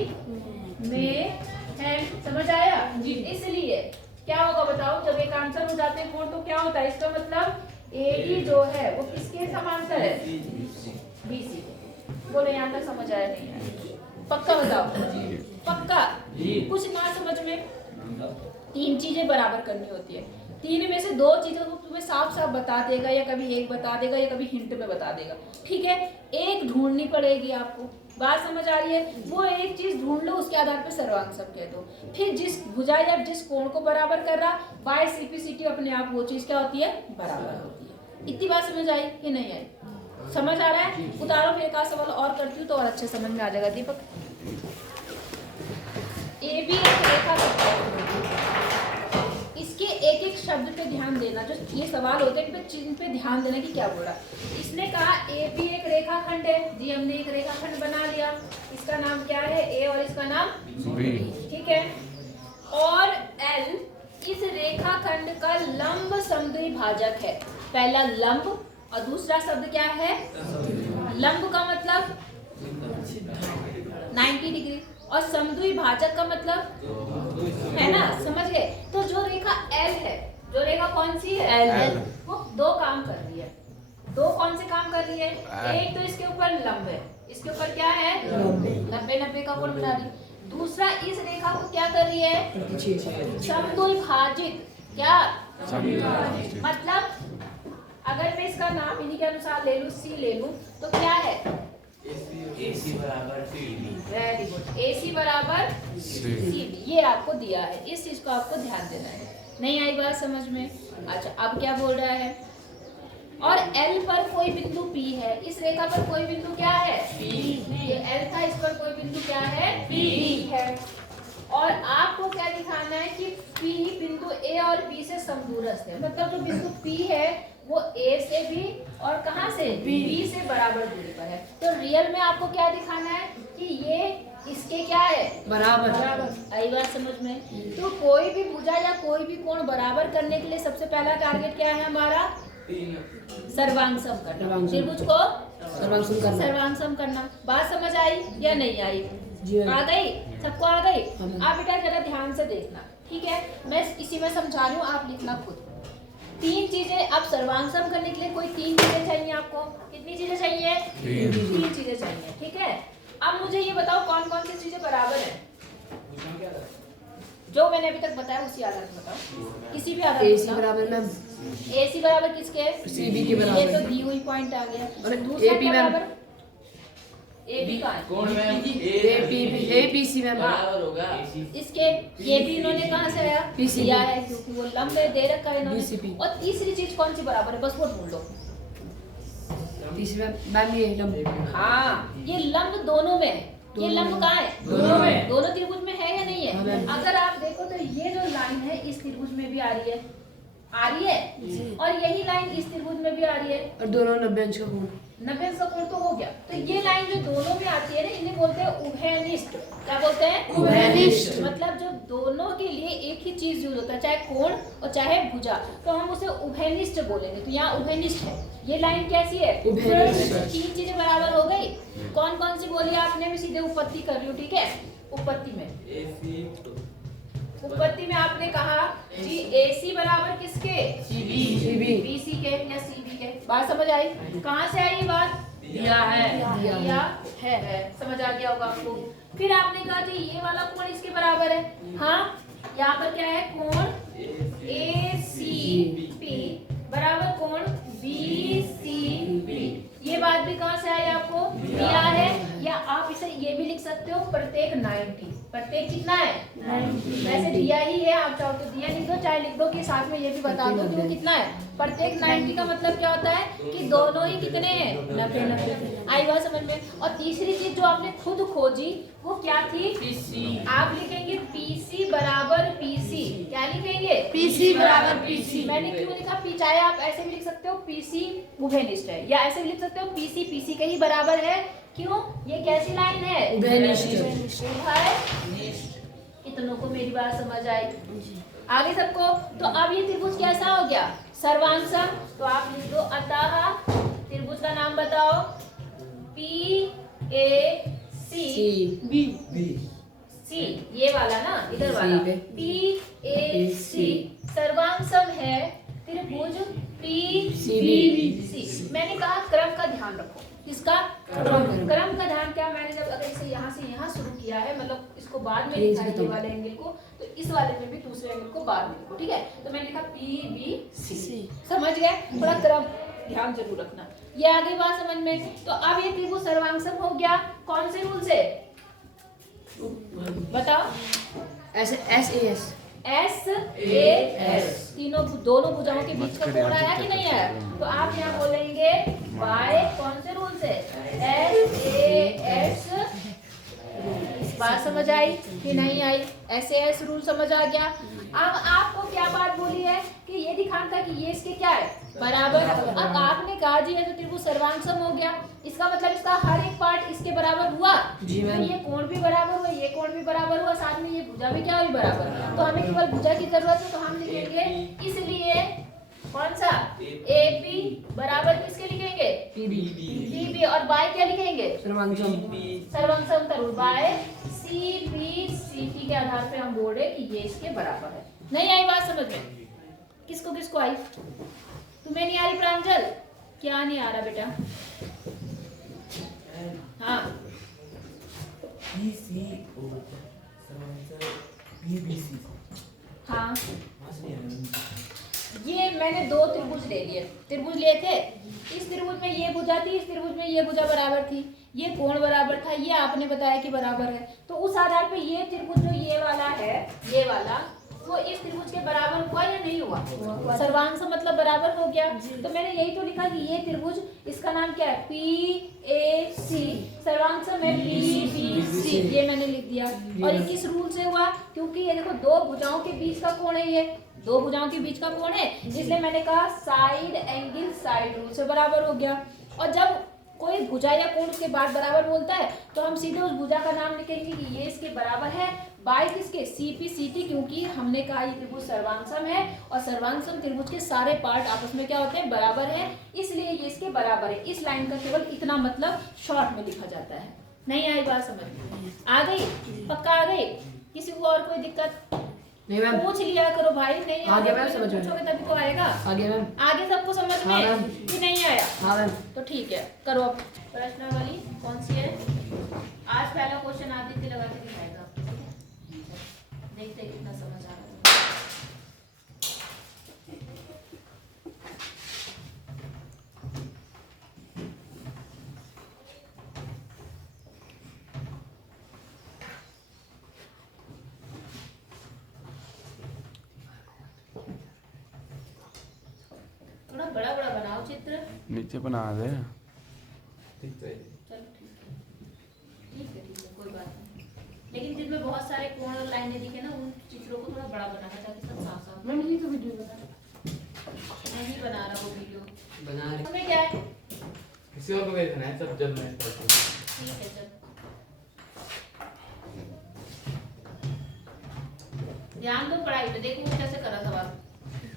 में है। समझ आया जी। इसलिए क्या होगा बताओ, जब एकांतर हो जाते हैं कोण तो क्या होता है, इसका मतलब एडी जो है वो किसके समांतर है, बीसी। बोलो यहाँ तक समझ आया नहीं आया, पक्का बताओ, पक्का कुछ ना समझ में तीन चीजें बराबर करनी होती है। तीन में से दो चीजों को तुम्हें साफ साफ बता देगा, या कभी एक बता देगा या कभी हिंट में बता देगा, ठीक है। एक ढूंढनी पड़ेगी आपको, बात समझ आ रही है? वो एक चीज ढूंढ लो, उसके आधार पर सर्वांग सम कह दो। फिर जिस भुजा या जिस कोण को बराबर कर रहा, बाय सीपीसीटी अपने आप वो चीज क्या होती है, बराबर होती है। इतनी बात समझ आई कि नहीं आई? समझ आ रहा है? उतारो फिर एक आध सवाल और करती हूँ तो और अच्छे समझ में आ जाएगा। दीपक, ए बी एक रेखा इसके एक एक शब्द पे ध्यान देना। जो ये सवाल होते हैं इन पे ध्यान देना कि क्या बोला। इसने कहा ए बी एक रेखाखंड है जी, हमने एक रेखाखंड बना लिया। इसका नाम क्या है? ए, और इसका नाम बी, ठीक है। और एल इस रेखाखंड का लंब समद्विभाजक है। पहला लंब और दूसरा शब्द क्या है? लंब का मतलब 90 डिग्री और समद्विभाजक का मतलब है ना, समझ गए? तो जो रेखा एल है, जो रेखा कौन सी है? एल, वो दो काम कर रही है। दो कौन से काम कर रही है? एक तो इसके ऊपर लंब है, इसके ऊपर क्या है? 90-90 का कोण बना रही है। दूसरा इस रेखा को क्या कर रही है? समद्विभाजित। क्या मतलब? अगर मैं इसका नाम इन्हीं के अनुसार ले लूं, सी ले लूं, तो क्या है? AC बराबर CD। वेरी गुड, AC बराबर CD। ये आपको दिया है, इस चीज को आपको ध्यान देना है। नहीं आई बात समझ में? अच्छा, अब क्या बोल रहा है? और L पर कोई बिंदु P है। इस रेखा पर कोई बिंदु क्या है? P। ये L था, इस पर कोई बिंदु क्या है? P है। और आपको क्या दिखाना है कि P बिंदु A और P से समदूरस्थ है। मतलब जो बिंदु P है वो A से भी और कहाँ से? B से बराबर दूरी पर है। तो रियल में आपको क्या दिखाना है कि ये इसके क्या है? बराबर। आई बात समझ में? तो कोई भी भुजा या कोई भी कोण बराबर करने के लिए सबसे पहला टारगेट क्या है हमारा? सर्वांग सम करना। त्रिभुज को सर्वांग सम करना। बात समझ आई या नहीं आई? आ गई? सबको आ गई? आप बेटा जरा ध्यान से देखना, ठीक है? मैं इसी में समझा रही हूँ, आप लिखना खुद। तीन चीजें, अब सर्वांग सम करने के लिए कोई तीन चीजें चाहिए आपको। कितनी चीजें चाहिए? तीन चीजें चाहिए, ठीक है। अब मुझे ये बताओ कौन कौन सी चीजें बराबर है? जो मैंने अभी तक बताया उसी आधार पर बताओ, किसी भी आधार पर। AC बराबर मैम, AC बराबर किसके? CB के बराबर। ये तो दी हुई पॉइंट आ गया। और दूसरा AP क्या मैम? बराबर? AB का है। कौन मैम? APC मैम बराबर होगा। इसके ये भी इन्होंने कहाँ से आया? PCB। दिया है, क्योंकि वो लंब है, दे रखा है इन्होंने। BCP। और तीसरी चीज कौन सी बराबर है? बस वो ढूंढ लो। तीसरी मैम ये लंब। हाँ, ये लंब दोनों में है। ये लंब कहाँ है? दोनों में। दोनों त्रिभुज में है या नहीं हाँ, है? मैम। अगर आप देखो तो ये जो लाइन है इस त्रिभुज में भी आ रही है, और यही लाइन इस त्रिभुज में भी आ रही है। और दोनों 90 अंश का कोण। 90 अंश का कोण तो हो गया। तो ये लाइन जो दोनों में आती है ना, इन्हें बोलते हैं उभयनिष्ठ। क्या बोलते हैं? उभयनिष्ठ। मतलब जो दोनों के लिए एक ही चीज यूज होता है, चाहे कोण और चाहे भुजा, तो हम उसे उभयनिष्ठ बोलेंगे। तो यहाँ उभयनिष्ठ है। ये लाइन कैसी है? उभयनिष्ठ। तीन चीजें बराबर हो गई। कौन कौन सी बोली आपने? मैं सीधे उपपत्ति कर रही हूँ, ठीक है? उपपत्ति में आपने कहा जी AC बराबर किसके? CB। BC के या CB के। बात समझ आई? कहाँ से आई ये बात? दिया है। समझ आ गया होगा आपको। फिर आपने कहा जी ये वाला कोण इसके बराबर है। हाँ, यहाँ पर क्या है? कोण ACP बराबर कोण BCB। ये बात भी कहाँ से आई आपको? दिया है। या आप इसे ये भी लिख सकते हो, प्रत्येक 90। प्रत्येक कितना है? 90। वैसे दिया ही है, आप चाहो तो दिया लिख दो, चाहे लिख दो कि साथ में ये भी बता दो कि वो कितना है। प्रत्येक 90 का मतलब क्या होता है कि दोनों ही कितने हैं? 90। आई बात समझ में? और तीसरी चीज जो आपने खुद खोजी वो क्या थी? PC। आप लिखेंगे PC बराबर PC। क्या लिखेंगे? PC बराबर PC। मैंने क्यों लिखा P? चाहे आप ऐसे भी लिख सकते हो PC उभयनिष्ठ है, या ऐसे भी लिख सकते हो PC PC के ही बराबर है। क्यों? ये कैसी लाइन है? उभयनिष्ठ। कितनों को मेरी बात समझ आई? आगे सबको? तो अब ये त्रिभुज कैसा हो गया? सर्वांग सम। तो आप लिख दो अतः त्रिभुज का नाम बताओ। PAC ये वाला ना, इधर वाला PAC सर्वांग सम है त्रिभुज PBC। मैंने कहा क्रम का ध्यान रखो। किसका? क्रम का ध्यान क्या? मैंने जब अगर इसे यहाँ से यहाँ शुरू किया है, मतलब इसको बाद में लिखा है ये वाले एंगल को, तो इस वाले में भी दूसरे एंगल को बाद में लिखो, ठीक है। तो मैंने लिखा PBC, सी। समझ गए। थोड़ा क्रम ध्यान जरूर रखना। ये आ गई बात समझ में। तो अब ये त्रिभुज सर्वांगसम हो गया कौन से रूल से बताओ? SAS SAS, तीनों दोनों भुजाओं के बीच का कोण आया कि नहीं आया? तो आप यहाँ बोलेंगे बाय कौन से रूल से? SAS। बात समझ आई कि नहीं आई? SAS रूल समझ आ गया। अब आपको क्या बात बोली है कि ये दिखाना था कि ये इसके क्या है बराबर। अब आपने कहा जी है तो त्रिभुज सर्वांगसम हो गया, इसका मतलब इसका हर एक पार्ट इसके बराबर हुआ। जी मैम। तो ये कोण भी बराबर हुआ, ये कोण भी बराबर हुआ, साथ में ये भुजा भी क्या हुई बराबर। तो हमें केवल भुजा की जरूरत है, तो हम लिखेंगे इसलिए कौन सा AP बराबर किसके लिखेंगे? PB। और बाय क्या लिखेंगे? सर्वांगसम। सर्वांगसम तरुण बाय CBCT के आधार पे हम बोल रहे कि ये इसके बराबर है। नहीं आई बात समझ में? किसको किसको आई? तुम्हें नहीं आ रही प्रांजल? क्या नहीं आ रहा बेटा? हाँ हाँ, ये मैंने दो त्रिभुज ले लिए। त्रिभुज लिए थे, इस त्रिभुज में ये भुजा थी, इस त्रिभुज में ये भुजा बराबर थी, ये कोण बराबर था, ये आपने बताया कि बराबर है। तो उस आधार पे ये त्रिभुज जो ये वाला है, ये वाला, वो इस त्रिभुज के बराबर हुआ या नहीं हुआ? सर्वांगसम मतलब बराबर हो गया। तो मैंने यही तो लिखा कि ये त्रिभुज, इसका नाम क्या है? PAC, सर्वांगसम है PBC, ये मैंने लिख दिया। और ये किस रूल से हुआ? क्योंकि ये देखो दो भुजाओं के बीच का कोण है, ये दो भुजाओं के बीच का कोण है, इसलिए मैंने कहा साइड एंगल साइड रूल से बराबर हो गया। और जब कोई भुजा या कोण उसके बाद बराबर बोलता है तो हम सीधे उस भुजा का नाम लिखेंगे कि ये इसके बराबर है बाय किसके? CPCT, क्योंकि हमने कहा ये त्रिभुज सर्वांगसम है और सर्वांगसम त्रिभुज के सारे पार्ट आपस में क्या होते हैं? बराबर है, इसलिए ये इसके बराबर है। इस लाइन का केवल इतना मतलब शॉर्ट में लिखा जाता है। नहीं आई बात समझ में? आ गई? पक्का आ गई? किसी को और कोई दिक्कत? नहीं मैम। पूछ लिया करो भाई। नहीं आ गया मैम, समझ में। पूछोगे तभी तो आएगा। आ गया मैम। आगे सबको समझ में हाँ मैम। कि नहीं आया? हाँ मैम। तो ठीक है, करो। अब प्रश्नावली कौन सी है? आज पहला क्वेश्चन आदित्य लगा के दिखाएगा आपको, ठीक है? देखते हैं कितना समझ आ रहा है। थोड़ा बड़ा बड़ा बनाओ चित्र। नीचे बना दे। चलो ठीक है, ठीक है, ठीक है, कोई बात नहीं। लेकिन जिसमें बहुत सारे कोण और लाइनें दिखे ना, उन चित्रों को थोड़ा बड़ा बनाना ताकि सब साफ साफ। मैम ये तो वीडियो नहीं बना रहा वो वीडियो। बना रहे। उसमें क्या है? किसी और को देखना है जब मैं ठीक है, चल। ध्यान दो पढ़ाई पे। देखो वो कैसे करा सवाल,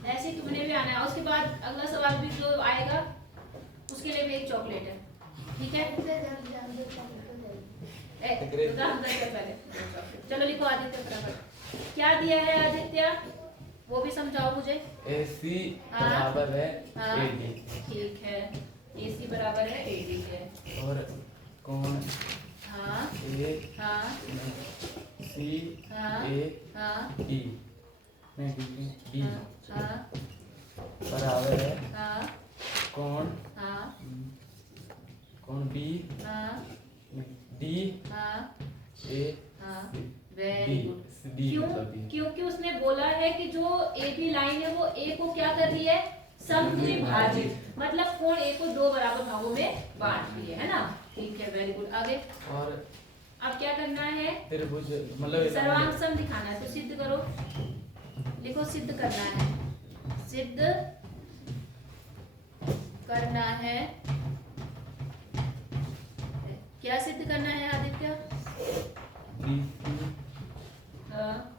ऐसे ही तुमने भी आना है। उसके बाद अगला सवाल भी जो आएगा उसके लिए भी एक चॉकलेट है, ठीक है? पहले चलो लिखो आदित्य फटाफट। क्या दिया है आदित्य? वो भी समझाओ मुझे। AC हाँ। बराबर है हाँ। AD ठीक है, AC बराबर है AD है। और कोण हाँ A हाँ C हाँ A हाँ D नहीं D हाँ बराबर है हाँ कोण हाँ कोण B हाँ D हाँ A हाँ, C very D good. D क्यों? मतलब D क्योंकि उसने बोला है कि जो AB लाइन है वो A को क्या कर रही है? समद्विभाजित, मतलब कोण A को दो बराबर भागों में बांट रही है ना? ठीक है, वेरी गुड। आगे और अब क्या करना है? त्रिभुज मतलब सर्वांगसम दिखाना है, तो सिद्ध करो। लिखो सिद्ध करना है, सिद्ध करना है। क्या सिद्ध करना है आदित्य?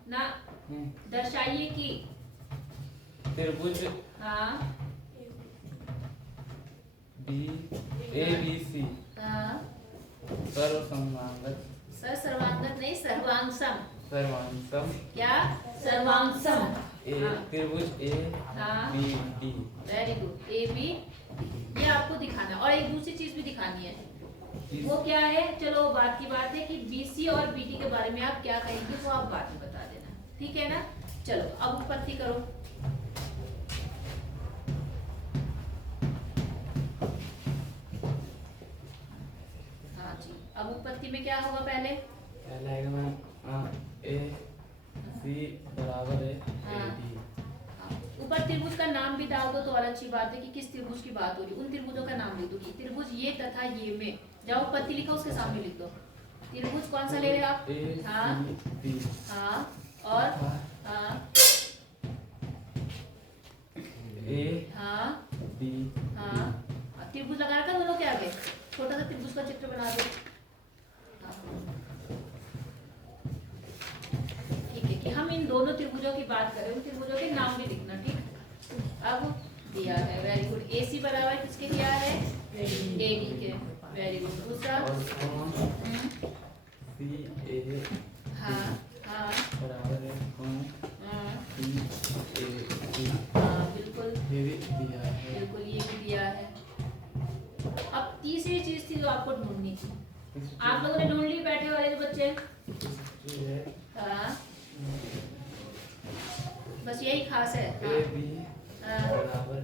ना दर्शाइए कि त्रिभुज हाँ ABC हाँ सर्वसमांगत सर्वांगत नहीं, सर्वांगसम। सर्वांगसम क्या? सर्वांगसम। त्रिभुज A हाँ B D very good. AB ये आपको दिखाना, और एक दूसरी चीज भी दिखानी है। वो क्या है? चलो बात की बात है कि BC और BD के बारे में आप क्या कहेंगे वो आप बाद में बता देना, ठीक है ना। चलो अब उत्पत्ति करो। हाँ जी, अब उत्पत्ति में क्या होगा पहले? पहले आएगा मैम ए सी बराबर है हाँ। A B. ऊपर त्रिभुज का नाम भी डाल दो तो और अच्छी बात है कि किस त्रिभुज की बात हो रही है। उन त्रिभुजों का नाम लिख दो कि त्रिभुज ये तथा ये में। जाओ उत्पत्ति लिखा उसके सामने लिख दो। त्रिभुज कौन सा ले रहे हो आप? ए हाँ सी बी। हाँ और हाँ ए हाँ बी। हाँ। अब त्रिभुज लगा रखा दोनों के आगे। छोटा सा त्रिभुज का चित्र बना दो। हाँ। ठीक है कि हम इन दोनों त्रिभुजों की बात करें, उन त्रिभुजों के नाम भी लिखना। ठीक, अब दिया है, वेरी गुड। ए सी बराबर किसके दिया है? ए डी के, वेरी गुड। दूसरा सी ए हाँ हाँ बराबर है हाँ सी ए बी। हाँ बिल्कुल ये भी दिया है। बिल्कुल, ये भी दिया है। अब तीसरी चीज थी जो आपको ढूंढनी थी। आप लोगों ने ढूंढ ली, बैठे वाले जो बच्चे। हाँ बस यही खास है। ए बी बराबर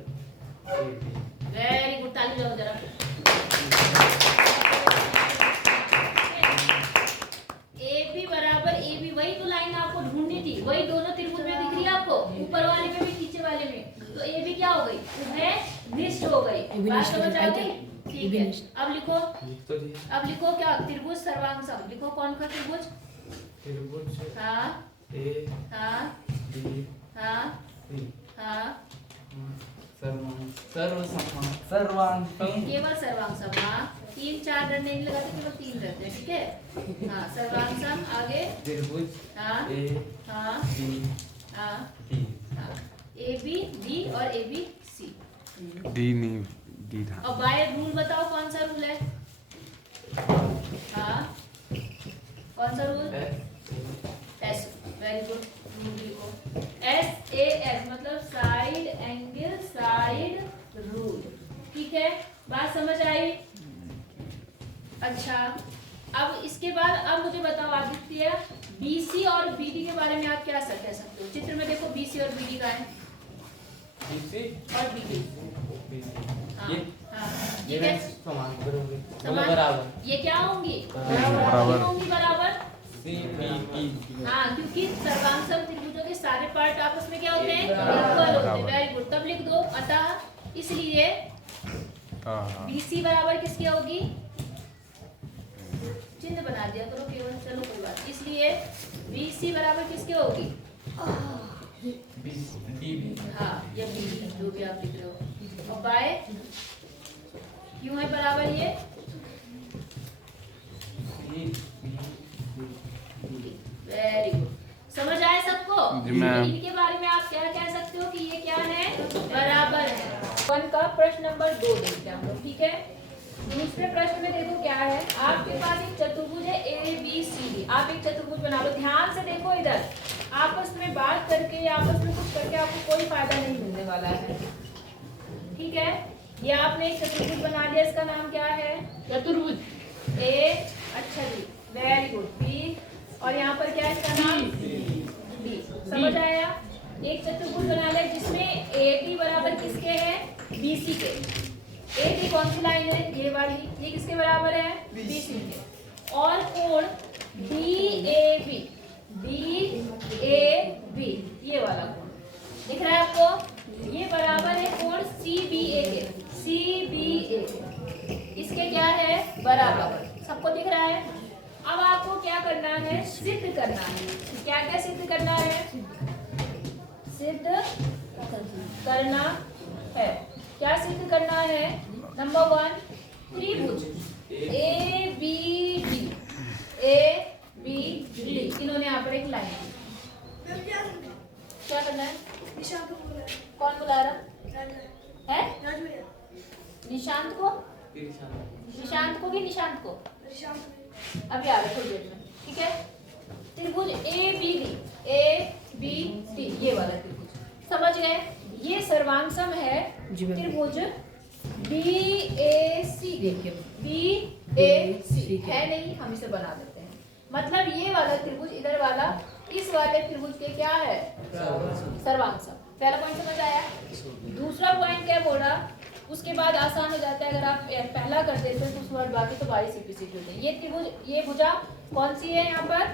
ए बी। वेरी गुड, ताली बजाओ जरा। ए बी बराबर ए बी, वही तो लाइन आपको ढूंढनी थी। वही दोनों त्रिभुज में दिख रही है आपको, ऊपर वाले में भी नीचे वाले में। तो ए बी क्या हो गई? निष्ठ हो गई। बात समझ आ गई? ठीक है, अब लिखो। अब लिखो क्या? त्रिभुज सर्वांगसम। लिखो कौन का त्रिभुज? त्रिभुज हाँ ए हाँ बी हाँ सी हाँ सर्वांगसम। केवल सर्वांगसम। हाँ, 3-4 डंडे नहीं लगाते, केवल 3 रहते हैं। ठीक है, हाँ सर्वांगसम। आगे त्रिभुज हाँ ए हाँ बी हाँ सी। हाँ, ए बी डी और ए बी सी। डी नहीं डी था। और बाय रूल बताओ कौन सा रूल है? हाँ कौन सा rule? S, very good. Rule लिखो एस ए एस, मतलब साइड एंगल साइड रूल। ठीक है, बात समझ आई? अच्छा, अब इसके बाद अब मुझे बताओ आदित्य, बीसी और बीडी के बारे में आप क्या कह सकते हो? चित्र में देखो बीसी और बीडी का है। बीसी और बीडी हाँ, ये हाँ, ये क्या? समान करोगे समान? बराबर। ये क्या होंगी? बराबर। क्यों होंगी बराबर? C B E. हाँ, क्योंकि सर्वांगसम त्रिभुजों के सारे पार्ट आपस में क्या होते हैं? इक्वल होते हैं। वेरी गुड, तब लिख दो अतः इसलिए हाँ BC बराबर किसकी होगी? चिन्ह बना दिया करो केवल, चलो कोई बात। इसलिए BC बराबर किसकी होगी? B D B. हाँ, या B, जो भी आप लिख रहे हो। और बाय क्यों है बराबर ये? C B C. Very good, समझ आए सबको? जी मैम। इनके बारे में आप क्या कह सकते हो कि ये क्या है? बराबर है। 1 का प्रश्न नंबर 2 देखते हैं हम लोग। ठीक है, दूसरे प्रश्न में देखो क्या है। आपके पास एक चतुर्भुज है ए बी सी डी। आप एक चतुर्भुज बना लो। ध्यान से देखो इधर, आपस में बात करके या आपस में कुछ करके आपको कोई फायदा नहीं मिलने वाला है। ठीक है, ये आपने एक चतुर्भुज बना लिया, इसका नाम क्या है? चतुर्भुज ए। अच्छा जी, वेरी गुड। बी, और यहाँ पर क्या है इसका नाम? बी। समझ आया? एक चतुर्भुज बना लिया जिसमें ए डी बराबर किसके है? बी सी के। ए डी कौन सी लाइन है? ये वाली। ये किसके बराबर है? बी सी के। और कोण D A B, D A B, ये वाला कोण दिख रहा है आपको? ये बराबर है कोण सी बी ए के। सी बी ए इसके क्या है? बराबर। सबको दिख रहा है? अब आपको क्या करना है? सिद्ध करना है। क्या क्या सिद्ध करना है? सिद्ध करना है। क्या सिद्ध करना है? नंबर 1, त्रिभुज A B D, A B D, इन्होंने यहाँ पर एक लाइन दी। क्या करना है? कौन बुला रहा है? निशांत को? निशांत को कि निशांत को? अभी आ रहे थोड़ी देर में। ठीक है, त्रिभुज A B D, A B D, ये वाला त्रिभुज। समझ गए? ये सर्वांगसम है त्रिभुज बी ए सी। बी ए सी है नहीं, हम इसे बना देते हैं। मतलब ये वाला त्रिभुज, इधर वाला इस वाले त्रिभुज के क्या है सर्वांग सम। पहला पॉइंट समझ आया। दूसरा पॉइंट क्या बोल रहा, उसके बाद आसान हो जाता है, अगर आप पहला कर देते हैं तो उसके बाद बाकी तो बाई सी पी सी होते हैं। ये त्रिभुज, ये भुजा कौन सी है यहाँ पर,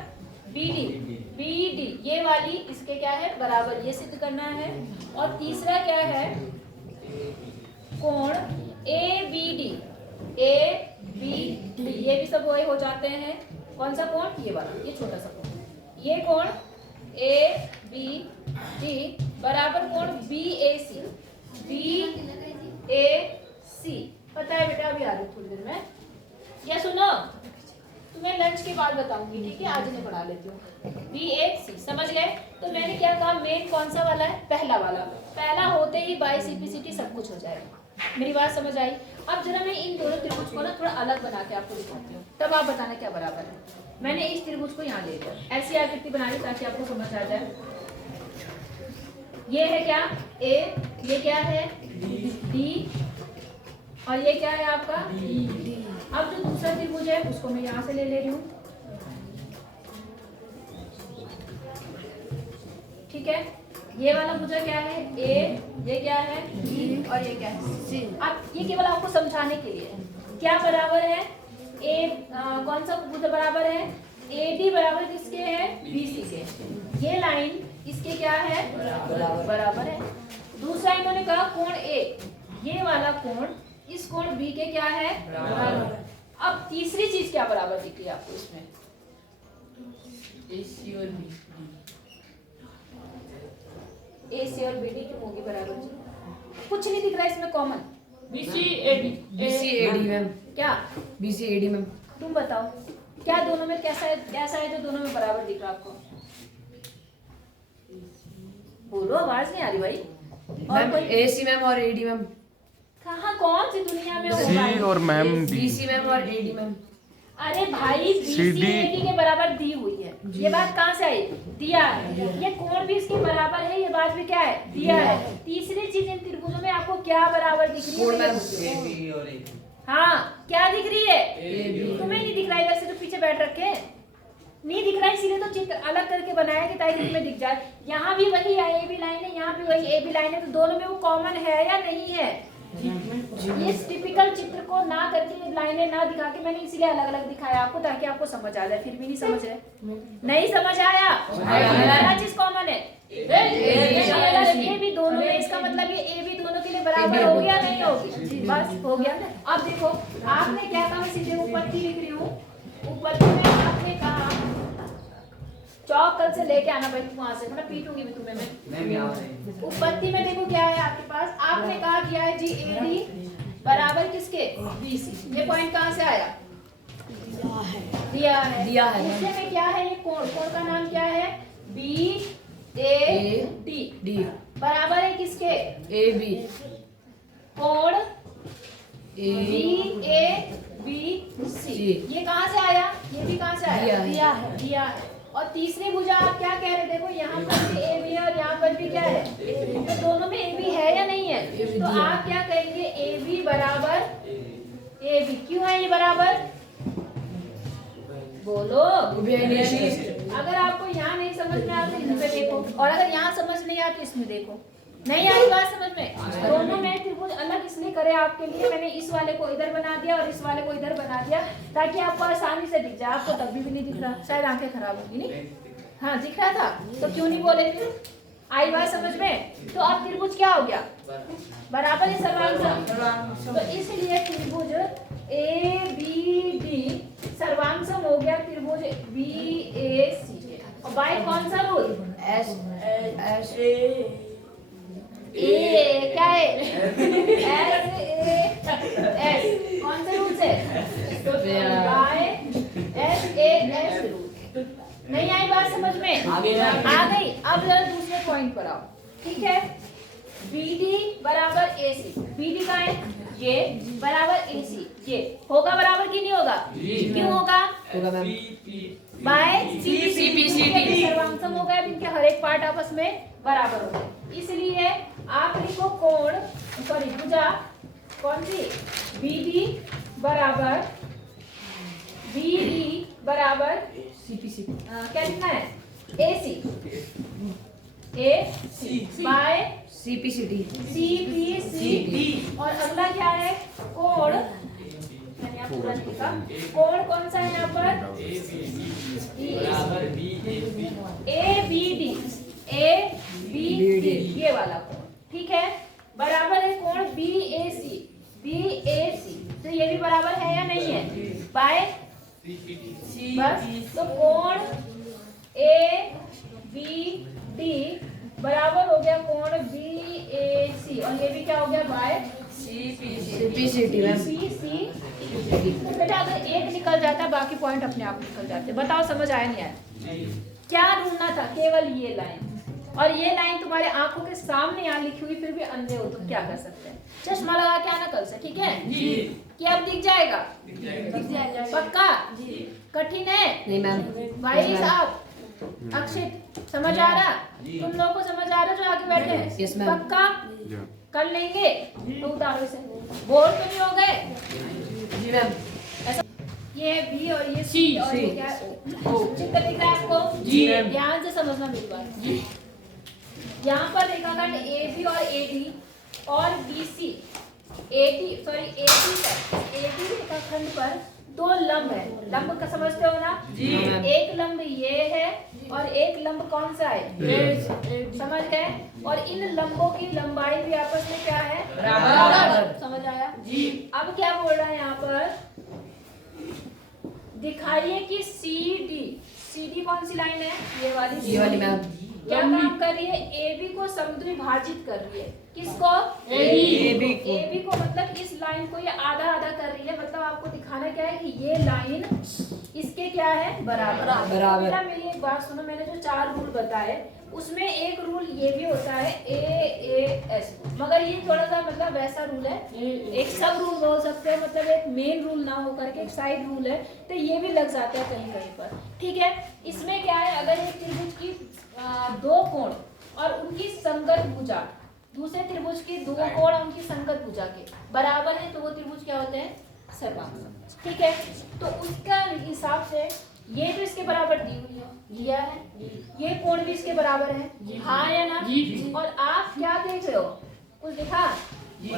बी डी, ये वाली इसके क्या है बराबर, ये सिद्ध करना है। और तीसरा क्या है, कोण ए बी डी, ये भी सब वही हो जाते हैं। कौन सा कोण, ये वाला, ये छोटा सा कोण, ये कोण ए बी डी बराबर कोण बी ए सी। पता है बेटा, अभी आ रही थोड़ी देर में। या सुनो, तुम्हें लंच के बाद बताऊंगी, ठीक है, आज नहीं पढ़ा लेती हूँ। BAC समझ गए। तो मैंने क्या कहा, मेन कौन सा वाला है, पहला वाला। पहला होते ही बाई CPCT सब कुछ हो जाएगा। मेरी बात समझ आई। अब जरा मैं इन दोनों त्रिभुज को ना थोड़ा अलग बना के आपको दिखाती हूँ, तब आप बताना क्या बराबर है। मैंने इस त्रिभुज को यहाँ ले लिया, ऐसी आकृति बना ली ताकि आपको समझ आ जाए। ये है क्या A, ये क्या है D, और ये क्या है आपका D। अब जो दूसरा त्रिभुज है उसको मैं यहाँ से ले रही हूँ, ठीक है। ये वाला भुजा क्या है A, ये क्या है D, और ये क्या है C। अब ये केवल आपको समझाने के लिए है। क्या बराबर है कौन सा भुजा बराबर है, AD बराबर किसके है, BC के। ये लाइन इसके क्या है बराबर है। दूसरा इन्होंने कहा कोण A, ये वाला कोण इस कोण B के क्या है बराबर। अब तीसरी चीज क्या बराबर दिख रही है आपको इसमें, AC और BD। AC और BD क्यों होगी बराबर जी, कुछ नहीं दिख रहा इसमें कॉमन। BCAD मैम, क्या BCAD मैम, तुम बताओ क्या दोनों में कैसा है जो दोनों में बराबर दिख रहा आपको, बोलो, आवाज नहीं आ रही भाई। और मैम कोई AC मैम और AD मैम, कहाँ कौन सी दुनिया में हो सी भाई? और मैम डी। BC मैम और AD मैम। अरे भाई BCAD के बराबर दी हुई है, ये बात कहाँ से आई, दिया है। ये कोण भी इसके बराबर है, ये बात भी क्या है दिया है। तीसरी चीज इन त्रिभुजों में आपको क्या बराबर दिख रही कोण है, मैम हाँ क्या दिख रही है, तुम्हें नहीं दिख रहा है, वैसे तो पीछे बैठ रखे नहीं दिख रहा है, इसीलिए तो चित्र अलग करके बनाया कि ताकि तुम्हें दिख जाए। यहाँ भी वही AB लाइन है, यहाँ भी वही AB लाइन है, तो दोनों में वो कॉमन है या नहीं है। इस टिपिकल चित्र को ना करके, लाइनें ना दिखा के मैंने इसीलिए अलग अलग दिखाया आपको, ताकि आपको समझ आ जाए। फिर भी नहीं समझ रहे, नहीं समझ आया, क्या चीज कॉमन है, ये भी दोनों में, इसका मतलब ये A भी दोनों के लिए बराबर हो गया, नहीं होगी, बस हो गया। अब देखो आपने क्या कहा, सीधे उपपत्ति लिख रही हूँ। उपपत्ति में आपने कहा चौक कल से लेके आना भाई, वहां से मैं पीटूंगी भी तुम्हें मैं। उपपत्ति में देखो क्या है आपके पास, आपने कहा किया है जी AD बराबर किसके, BC। ये पॉइंट कहाँ से आया, दिया है। दूसरे में क्या है, ये कोण का नाम क्या है, BAD बराबर है किसके, AB कोण BABC। ये कहाँ से आया, ये भी कहाँ से आया, दिया है। और तीसरी भुजा आप क्या कह रहे, देखो यहाँ पर भी AB है और यहाँ पर भी क्या है, तो दोनों में AB है या नहीं है, तो आप क्या कहेंगे AB बराबर AB। क्यों है ये बराबर, बोलो। अगर आपको यहाँ नहीं समझ में आता तो इसमें देखो, और अगर यहाँ समझ नहीं आता तो इसमें देखो। नहीं आई बात समझ में, दोनों में त्रिभुज अलग इसलिए करे आपके लिए, मैंने इस वाले को इधर बना दिया और इस वाले को इधर बना दिया ताकि आपको आसानी से दिख जाए। आपको तब भी नहीं दिख रहा, शायद आंखें खराब होगी, नहीं हाँ दिख रहा था तो क्यों नहीं बोले फिर, आई बात समझ में। तो अब त्रिभुज क्या हो गया, बराबर है सर्वांग। तो इसलिए त्रिभुज ABD सर्वांग सम हो गया त्रिभुज BAC के। और बाय कौन सा रूल, क्या है SAS, कौन से रूल से, बाय SAS रूल। नहीं आई बात समझ में, आ गई। अब जरा दूसरे पॉइंट पर आओ, ठीक है। BD बराबर AC, BD का है ये बराबर AC, ये होगा बराबर कि नहीं होगा, क्यों होगा, बाय CPCT सर्वांग सम हो गया, इनके हर एक पार्ट आपस में बराबर हो गए। इसलिए आप लिखो कोण, सॉरी भुजा कौन सी, BD बराबर CPCT, क्या लिखना है, AC A by CPCT CPCT। और अगला क्या है? कोण। मैंने यहाँ पूरा नहीं लिखा। कोण कौन सा है यहाँ पर? बराबर BAC ABD ये वाला कोण, ठीक है। बराबर है कोण BAC। तो ये भी बराबर है या नहीं है? बाय बस, तो कोण ABD बराबर हो गया कोण BAC, और ये भी क्या हो गया? By CPCT ma'am. तो बेटा अगर एक निकल जाता बाकी पॉइंट अपने आप निकल जाते। बताओ समझ आया नहीं आया? क्या ढूंढना था? केवल ये लाइन, और ये लाइन तुम्हारे आंखों के सामने यहाँ लिखी हुई, फिर भी अंधे हो तो क्या कर सकते हैं? चश्मा लगा के आना कल से, ठीक है? कि अब दिख जाएगा? दिख जाएगा पक्का? कठिन है? नहीं मैम। भाई साहब अक्षित, समझ आ रहा? तुम लोगों को समझ आ रहा जो आगे बैठे हैं? Yes, ma'am. पक्का कर लेंगे? तो उतारो इसे। बोर तो नहीं हो गए? जी मैम। ये बी और ये सी और ये क्या है? ओ। चित्र दिख रहा है आपको? जी मैम। ध्यान से समझना मेरी बात। यहाँ पर रेखाखंड AB और AD और BC AD रेखाखंड पर दो लंब है। लंब का समझते हो ना? जी मैम। एक लंब ये है और एक लंब कौन सा है? समझ गए? और इन लंबों की लंबाई भी आपस में क्या है? बराबर। समझ आया? जी। अब क्या बोल रहा है यहाँ पर? दिखाइए कि CD कौन सी लाइन है? ये वाली मैम। क्या काम कर रही है? AB को समद्विभाजित कर रही है। किसको? AB को, मतलब इस लाइन को ये आधा आधा कर रही है। मतलब आपको दिखाना क्या है कि ये लाइन इसके क्या है? बराबर। बेटा मेरी एक बात सुनो, मैंने जो 4 रूल बताए उसमें एक रूल ये भी होता है AAS, मगर ये थोड़ा सा मतलब वैसा रूल है, एक सब रूल बोल सकते हैं, मतलब एक मेन रूल ना हो करके एक साइड रूल है, तो ये भी लग जाता है कहीं कहीं पर, ठीक है। इसमें क्या है, अगर एक त्रिभुज की 2 कोण और उनकी संगत भुजा दूसरे त्रिभुज की 2 कोण और उनकी संगत भुजा के बराबर है, तो वो त्रिभुज क्या होते हैं? सर्वांग, ठीक है। तो उसका हिसाब से ये तो इसके बराबर दी हुई है, दिया है, ये कोण भी इसके बराबर है, हाँ या ना? और आप क्या देख रहे हो? कुछ दिखा? ये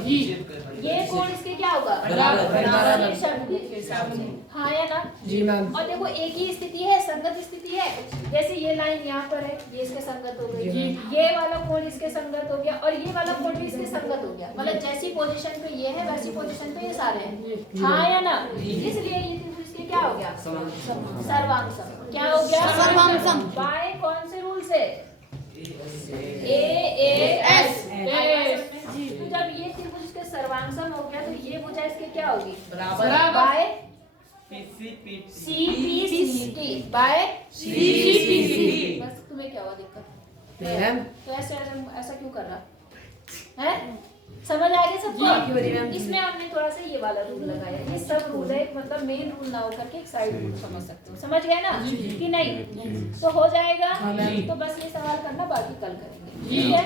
कोण इसके क्या होगा? बराबर। शब्द देखिए सामने, हाँ या ना? जी मैम। और देखो एक ही स्थिति है, संगत स्थिति है। जैसे ये लाइन यहाँ पर है, ये इसके संगत हो गई, ये वाला कोण इसके संगत हो गया, और ये वाला कोण भी इसके संगत हो गया। मतलब जैसी पोजीशन पे ये है वैसी पोजीशन पे ये सारे हैं, हाँ या ना? इसलिए ये त्रिभुज के क्या हो गया? सर्वांग सम। क्या हो गया? सर्वांग सम। बाय कौन से रूल से? AAS। तो जब ये त्रिभुज इसके सर्वांग सम हो गया, तो ये भुजा इसके क्या होगी? बराबर। By CPCT। By CPCT। बस तुम्हें क्या हुआ दिक्कत? मैम। तो ऐसा क्यों कर रहा है? समझ आ गया सबको? इसमें हमने थोड़ा सा ये वाला रूल लगाया, ये सब रूल है, मतलब मेन रूल ना होकर के एक साइड रूल समझ सकते हो। समझ गए ना कि नहीं? तो हो जाएगा। तो बस ये सवाल करना, बाकी कल करेंगे, ठीक है।